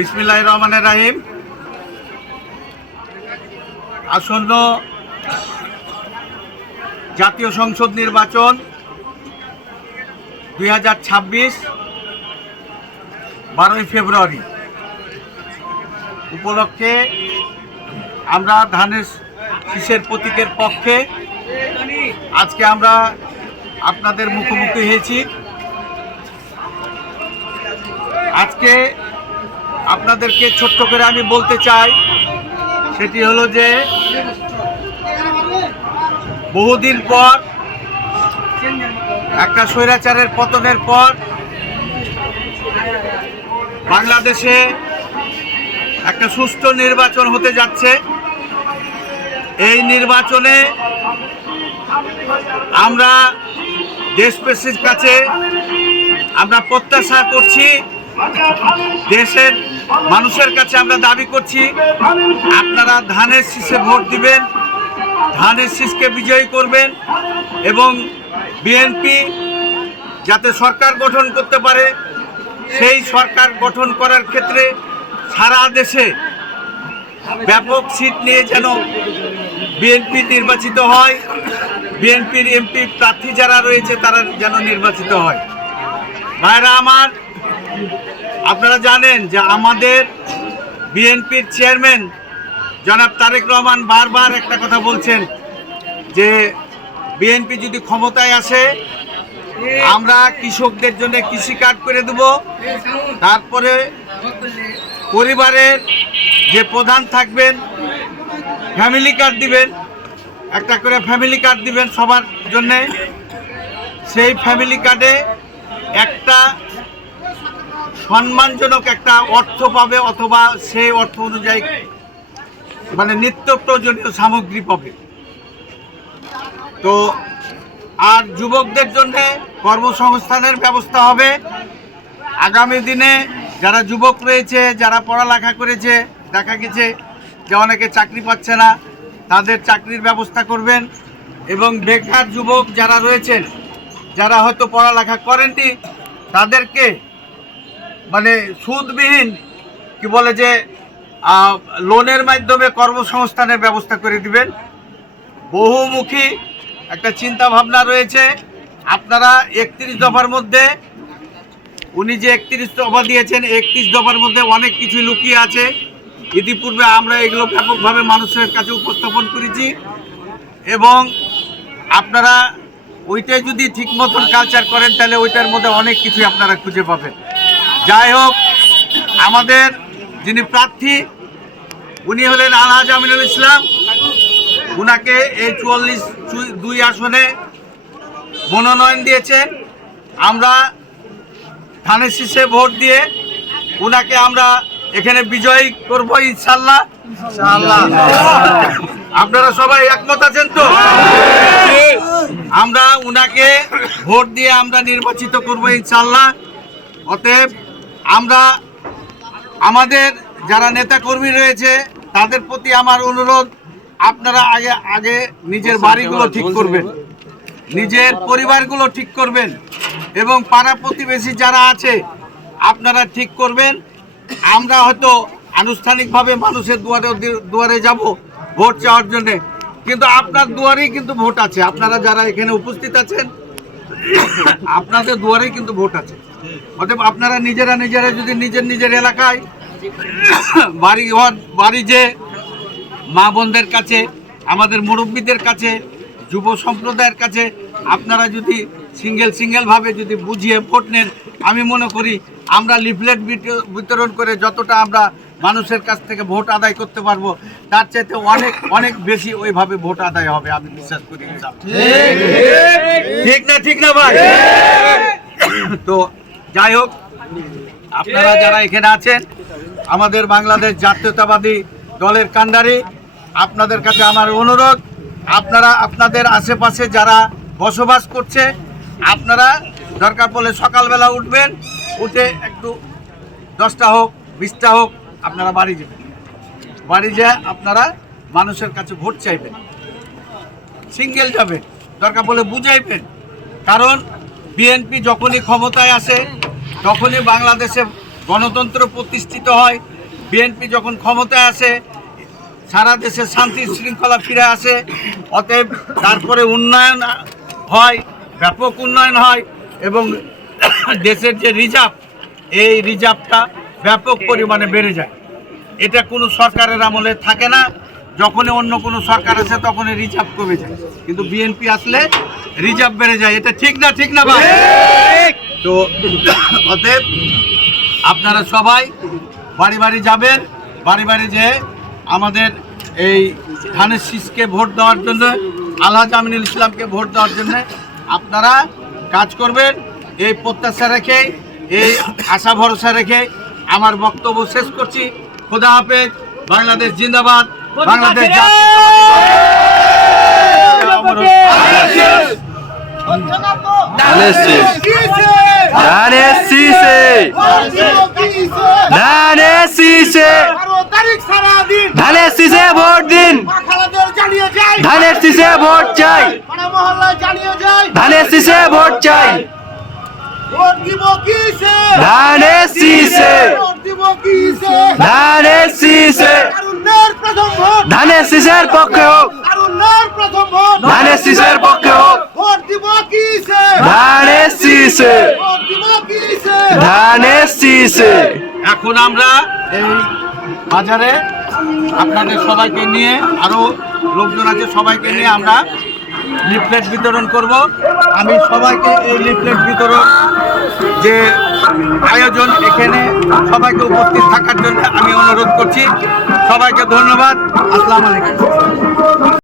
বিসমিল্লাহির রহমানির রহিম। আসন্ন জাতীয় সংসদ নির্বাচন 2026 12ই ফেব্রুয়ারি উপলক্ষে আমরা ধানের শীষের প্রতীকের পক্ষে আজকে আমরা আপনাদের মুখোমুখি হয়েছি। আজকে আপনাদেরকে ছোট্ট করে আমি বলতে চাই, সেটি হলো যে বহুদিন পর একটা স্বৈরাচারের পতনের পর বাংলাদেশে একটা সুষ্ঠু নির্বাচন হতে যাচ্ছে। এই নির্বাচনে আমরা দেশবাসীর কাছে আমরা প্রত্যাশা করছি, দেশের মানুষের কাছে আমরা দাবি করছি, আপনারা ধানের শীষে ভোট দিবেন, ধানের শীষকে বিজয়ী করবেন এবং বিএনপি যাতে সরকার গঠন করতে পারে, সেই সরকার গঠন করার ক্ষেত্রে সারা দেশে ব্যাপক সিট নিয়ে যেন বিএনপি নির্বাচিত হয়, বিএনপির এমপি প্রার্থী যারা রয়েছে তারা যেন নির্বাচিত হয়। ভাইরা আমার, আপনারা জানেন যে আমাদের বিএনপির চেয়ারম্যান জনাব তারেক রহমান বারবার একটা কথা বলছেন যে বিএনপি যদি ক্ষমতায় আসে আমরা কৃষকদের জন্য কৃষি কার্ড করে দেব, তারপরে পরিবারের যে প্রধান থাকবেন ফ্যামিলি কার্ড দিবেন, একটা করে ফ্যামিলি কার্ড দিবেন সবার জন্যে। সেই ফ্যামিলি কার্ডে একটা সম্মানজনক একটা অর্থ পাবে, অথবা সেই অর্থ অনুযায়ী মানে নিত্য প্রয়োজনীয় সামগ্রী পাবে। তো আর যুবকদের জন্য কর্মসংস্থানের ব্যবস্থা হবে। আগামী দিনে যারা যুবক রয়েছে, যারা পড়ালেখা করেছে, দেখা গেছে যে অনেকে চাকরি পাচ্ছে না, তাদের চাকরির ব্যবস্থা করবেন এবং বেকার যুবক যারা রয়েছেন, যারা হয়তো পড়ালেখা করেননি, তাদেরকে মানে সুদবিহীন কি বলে যে লোনের মাধ্যমে কর্মসংস্থানের ব্যবস্থা করে দিবেন। বহুমুখী একটা চিন্তা ভাবনা রয়েছে। আপনারা 31 দফার মধ্যে, উনি যে 31 দফা দিয়েছেন, 31 দফার মধ্যে অনেক কিছু লুকিয়ে আছে। ইতিপূর্বে আমরা এগুলো ব্যাপকভাবে মানুষের কাছে উপস্থাপন করেছি এবং আপনারা ওইটাই যদি ঠিক মতন কালচার করেন তাহলে ওইটার মধ্যে অনেক কিছু আপনারা খুঁজে পাবেন। যাই হোক, আমাদের যিনি প্রার্থী উনি হলেন আলহাজ আমিনুল ইসলাম। উনাকে এই 44-2 আসনে মনোনয়ন দিয়েছেন। আমরা ধানের শীষে ভোট দিয়ে উনাকে আমরা এখানে বিজয়ী করবো ইনশাল্লাহ। আপনারা সবাই একমত আছেন তো? আমরা উনাকে ভোট দিয়ে আমরা নির্বাচিত করবো ইনশাল্লাহ। অতএব আমরা আমাদের যারা নেতাকর্মী রয়েছে তাদের প্রতি আমার অনুরোধ, আপনারা আগে নিজের বাড়িগুলো ঠিক করবেন, নিজের পরিবারগুলো ঠিক করবেন এবং পাড়া প্রতিবেশী যারা আছে আপনারা ঠিক করবেন। আমরা হয়তো আনুষ্ঠানিকভাবে মানুষের দুয়ারে যাব ভোট চাওয়ার জন্যে, কিন্তু আপনার দুয়ারেই কিন্তু ভোট আছে। আপনারা যারা এখানে উপস্থিত আছেন আপনাদের দুয়ারেই কিন্তু ভোট আছে। অতএব আপনারা নিজেরা যদি নিজের এলাকায় বাড়ি যে মা বোনদের কাছে, আমাদের মুরব্বীদের কাছে, যুব সম্প্রদায়ের কাছে আপনারা যদি সিঙ্গেলভাবে যদি বুঝিয়ে ভোট নেন, আমি মনে করি আমরা লিফলেট বিতরণ করে যতটা আমরা মানুষের কাছ থেকে ভোট আদায় করতে পারবো, তার চাইতে অনেক বেশি ওইভাবে ভোট আদায় হবে, আমি বিশ্বাস করি। ঠিক না ভাই? তো যাই হোক, আপনারা যারা এখানে আছেন আমাদের বাংলাদেশ জাতীয়তাবাদী দলের কাণ্ডারি, আপনাদের কাছে আমার অনুরোধ, আপনারা আপনাদের আশেপাশে যারা বসবাস করছে আপনারা দরকার পড়লে সকালবেলা উঠবেন, উঠে একটু 10টা হোক 20টা হোক আপনারা বাড়ি যাবেন, বাড়ি যেয়ে আপনারা মানুষের কাছে ভোট চাইবেন, সিঙ্গেল যাবেন, দরকার পড়লে বুঝাইবেন। কারণ বিএনপি যখনই ক্ষমতায় আসে তখনই বাংলাদেশে গণতন্ত্র প্রতিষ্ঠিত হয়, বিএনপি যখন ক্ষমতায় আসে, সারা দেশে শান্তি শৃঙ্খলা ফিরে আসে। অতএব তারপরে উন্নয়ন হয়, ব্যাপক উন্নয়ন হয় এবং দেশের যে রিজার্ভ, এই রিজার্ভটা ব্যাপক পরিমাণে বেড়ে যায়। এটা কোনো সরকারের আমলে থাকে না, যখনই অন্য কোনো সরকার আসে তখনই রিজার্ভ কমে যায়, কিন্তু বিএনপি আসলে রিজার্ভ বেড়ে যায়। এটা ঠিক না ভাই? তো অতএব আপনারা সবাই বাড়ি বাড়ি যাবেন, বাড়ি বাড়ি যেয়ে আমাদের এই ধানের শীষকে ভোট দেওয়ার জন্য, আলহাজ আমিনুল ইসলামকে ভোট দেওয়ার জন্য আপনারা কাজ করবেন। এই প্রত্যাশা রেখে, এই আশা ভরসা রেখে আমার বক্তব্য শেষ করছি। খোদা হাফেজ। বাংলাদেশ জিন্দাবাদ। বাংলাদেশ ধানের শীষে ভোট দিন, ধানের শীষে ভোট চাই, ধানের শীষে ভোট চাই, ধানের শীষে, ধানের শীষে, ধানের শীষের পক্ষে হোক, ধানের শীষের পক্ষে হোক, ধানের শীষে, ধানের শীষে। এখন আমরা এই বাজারে আপনাদের সবাইকে নিয়ে, আরো লোকজন আছে, সবাইকে নিয়ে আমরা লিফলেট বিতরণ করব। আমি সবাইকে এই লিফলেট বিতরণ যে আয়োজন, এখানে সবাইকে উপস্থিত থাকার জন্য আমি অনুরোধ করছি। সবাইকে ধন্যবাদ। আসসালামু আলাইকুম।